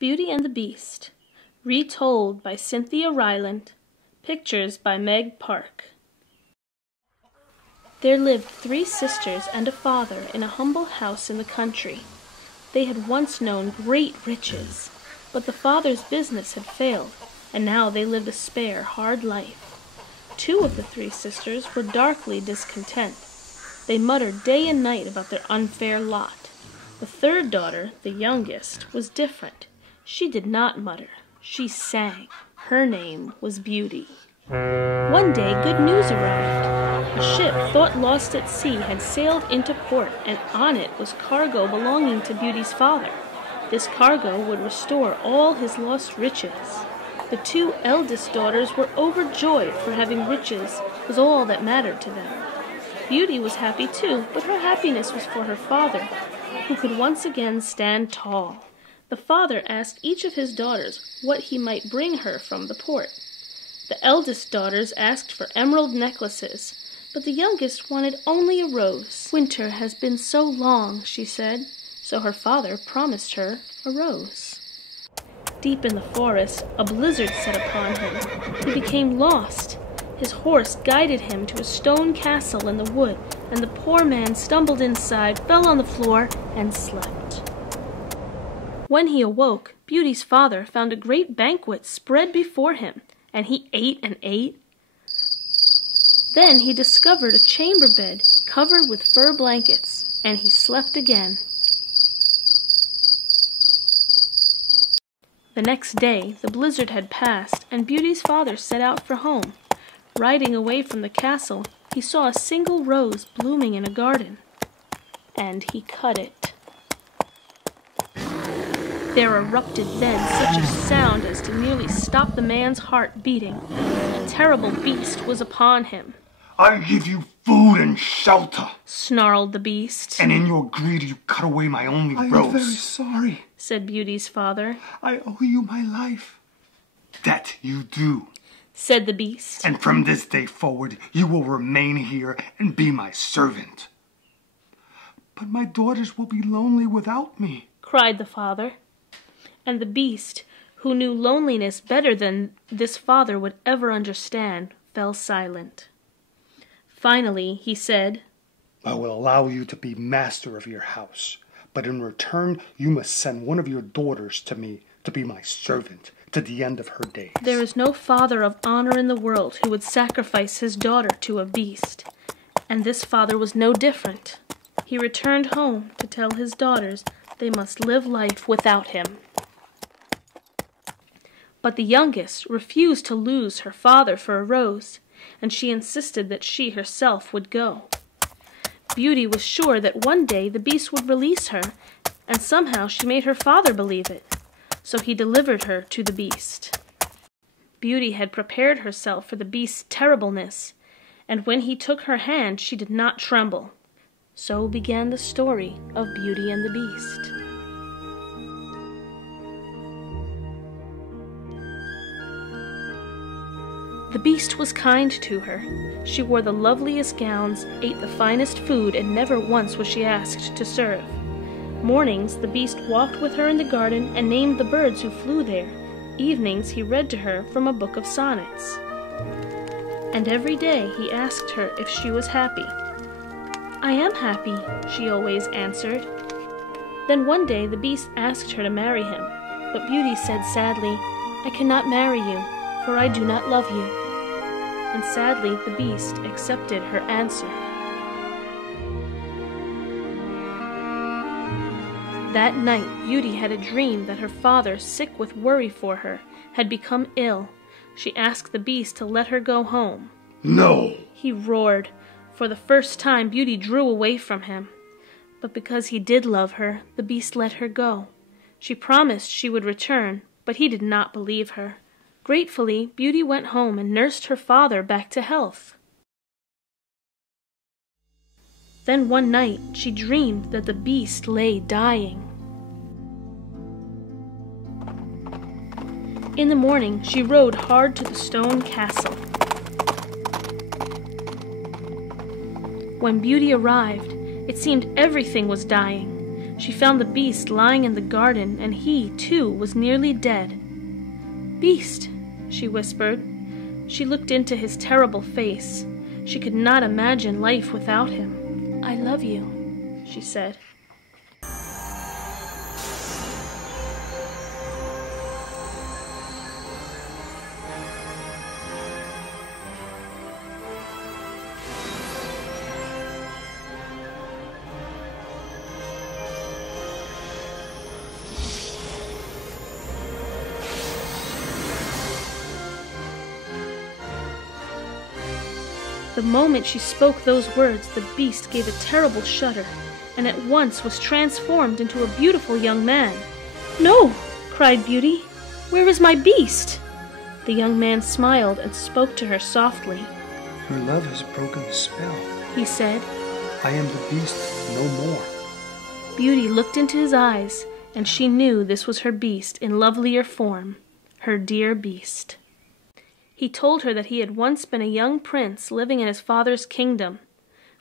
Beauty and the Beast. Retold by Cynthia Rylant. Pictures by Meg Park. There lived 3 sisters and a father in a humble house in the country. They had once known great riches, but the father's business had failed, and now they lived a spare, hard life. 2 of the 3 sisters were darkly discontent. They muttered day and night about their unfair lot. The 3rd daughter, the youngest, was different. She did not mutter. She sang. Her name was Beauty. One day good news arrived. A ship thought lost at sea had sailed into port, and on it was cargo belonging to Beauty's father. This cargo would restore all his lost riches. The 2 eldest daughters were overjoyed, for having riches was all that mattered to them. Beauty was happy too, but her happiness was for her father, who could once again stand tall. The father asked each of his daughters what he might bring her from the port. The eldest daughters asked for emerald necklaces, but the youngest wanted only a rose. "Winter has been so long," she said, so her father promised her a rose. Deep in the forest, a blizzard set upon him. He became lost. His horse guided him to a stone castle in the wood, and the poor man stumbled inside, fell on the floor, and slept. When he awoke, Beauty's father found a great banquet spread before him, and he ate and ate. Then he discovered a chamber bed covered with fur blankets, and he slept again. The next day, the blizzard had passed, and Beauty's father set out for home. Riding away from the castle, he saw a single rose blooming in a garden, and he cut it. There erupted then such a sound as to nearly stop the man's heart beating. A terrible beast was upon him. "I give you food and shelter," snarled the beast. "and in your greed you cut away my only rose." "I am very sorry," said Beauty's father. "I owe you my life." "That you do," said the beast. "and from this day forward you will remain here and be my servant." "But my daughters will be lonely without me," cried the father. And the beast, who knew loneliness better than this father would ever understand, fell silent. Finally he said, "I will allow you to be master of your house, but in return you must send one of your daughters to me to be my servant to the end of her days." There is no father of honor in the world who would sacrifice his daughter to a beast, and this father was no different. He returned home to tell his daughters they must live life without him. But the youngest refused to lose her father for a rose, and she insisted that she herself would go. Beauty was sure that one day the beast would release her, and somehow she made her father believe it, so he delivered her to the beast. Beauty had prepared herself for the beast's terribleness, and when he took her hand she did not tremble. So began the story of Beauty and the Beast. The beast was kind to her. She wore the loveliest gowns, ate the finest food, and never once was she asked to serve. Mornings the beast walked with her in the garden and named the birds who flew there. Evenings he read to her from a book of sonnets. And every day he asked her if she was happy. "I am happy," she always answered. Then one day the beast asked her to marry him, but Beauty said sadly, "I cannot marry you, for I do not love you." And sadly the beast accepted her answer. That night Beauty had a dream that her father, sick with worry for her, had become ill. She asked the beast to let her go home. "No!" he roared. For the first time Beauty drew away from him. But because he did love her, the beast let her go. She promised she would return, but he did not believe her. Gratefully, Beauty went home and nursed her father back to health. Then one night she dreamed that the beast lay dying. In the morning she rode hard to the stone castle. When Beauty arrived, it seemed everything was dying. She found the beast lying in the garden, and he, too, was nearly dead. "Beast," she whispered. She looked into his terrible face. She could not imagine life without him. "I love you," she said. The moment she spoke those words, the beast gave a terrible shudder, and at once was transformed into a beautiful young man. "No!" cried Beauty. "Where is my beast?" The young man smiled and spoke to her softly. Your love has broken the spell, he said. I am the beast no more. Beauty looked into his eyes, and she knew this was her beast in lovelier form, her dear beast. He told her that he had once been a young prince living in his father's kingdom.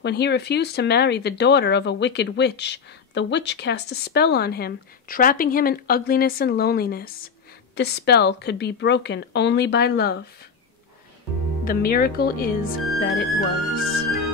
When he refused to marry the daughter of a wicked witch, the witch cast a spell on him, trapping him in ugliness and loneliness. This spell could be broken only by love. The miracle is that it was.